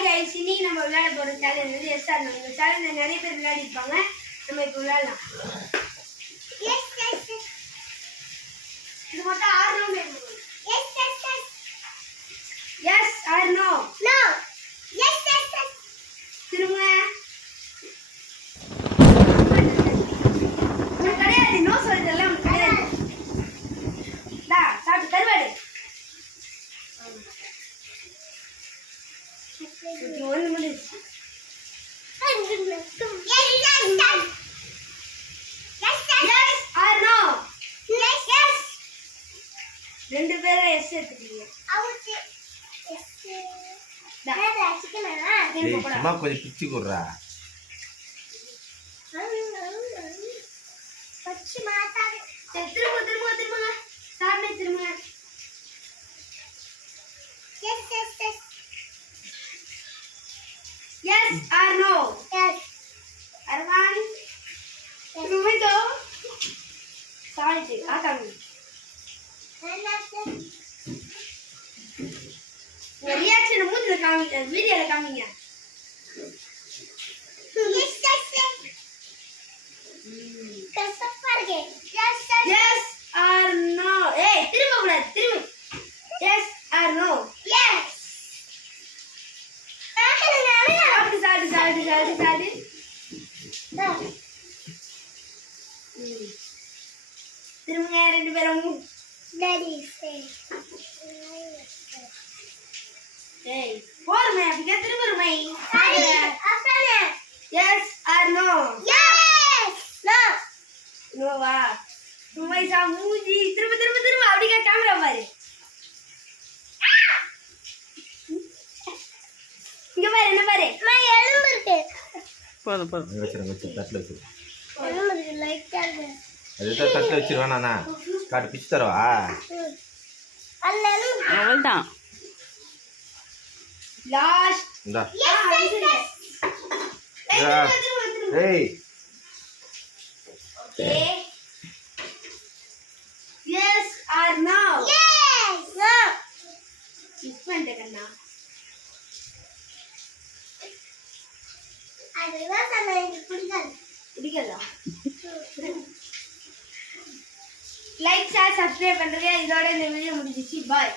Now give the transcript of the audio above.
Hi guys இன்னைக்கு நம்ம விளையாட போற சேலஞ்ச் வந்து எஸ் ஆர் நோ. இந்த சேலஞ்ச் நிறைய பேர் விளையாடி இருப்பாங்க. நம்ம இப்போ விளையாடலாம். Yes yes yes. இது மட்டும் or no ma'am. Yes yes yes. Yes or no. No. Yes yes yes. திரும்ப. நான் கிடையாது நோ சொல்றதெல்லாம் உங்களுக்கு கிடையாது. டா சாப்பிட்டு கருவாடு. One minute. Yes or no? Yes, yes. ரெண்டு பேரும் எஸ் எடுத்துட்டீங்க. சும்மா கொஞ்சம் பிச்சு குடுறா. திரும்ப சாமி திரும்ப. Yes, yes, yes. Yes or no? Yes. Arman? Rumito? Sorry, Akami. Reaction மூஞ்சில காமிங்க, வீடியோல காமிங்க. Yes, yes, yes. கஷ்டப்படுங்க. Yes, yes. Yes or no? ஏய், திரும்ப கூடாது, திரும்ப. Yes or no? Yes. சாடி திரும்ப ரெண்டு பேரும் ஏய் போறமே அப்படியே திரும்புறமே yes or no yes no நோவா உமைசா மூஞ்சி திரும்ப அப்படியே கேமரா பாரு இங்க பாரு என்ன பாரு நான் எலும்பு இருக்கு போதும் வச்சு தட்டில் வச்சு எலும்பு இருக்கு லைட்டா அது தட்டில் வச்சிருவேன் நானா காட்டு பிச்சு தரவா அல்ல எலும்பு அவ்வளவுதான் லாஸ்ட் இந்தா ஏய் ஏய் okay yes or no yes no miss பண்ணிட்டேன்னா அதுதான் எனக்கு பிடிக்காதா லைக் ஷேர் சப்ஸ்கிரைப் பண்ணுங்க இதோட இந்த வீடியோ முடிஞ்சிச்சு பாய்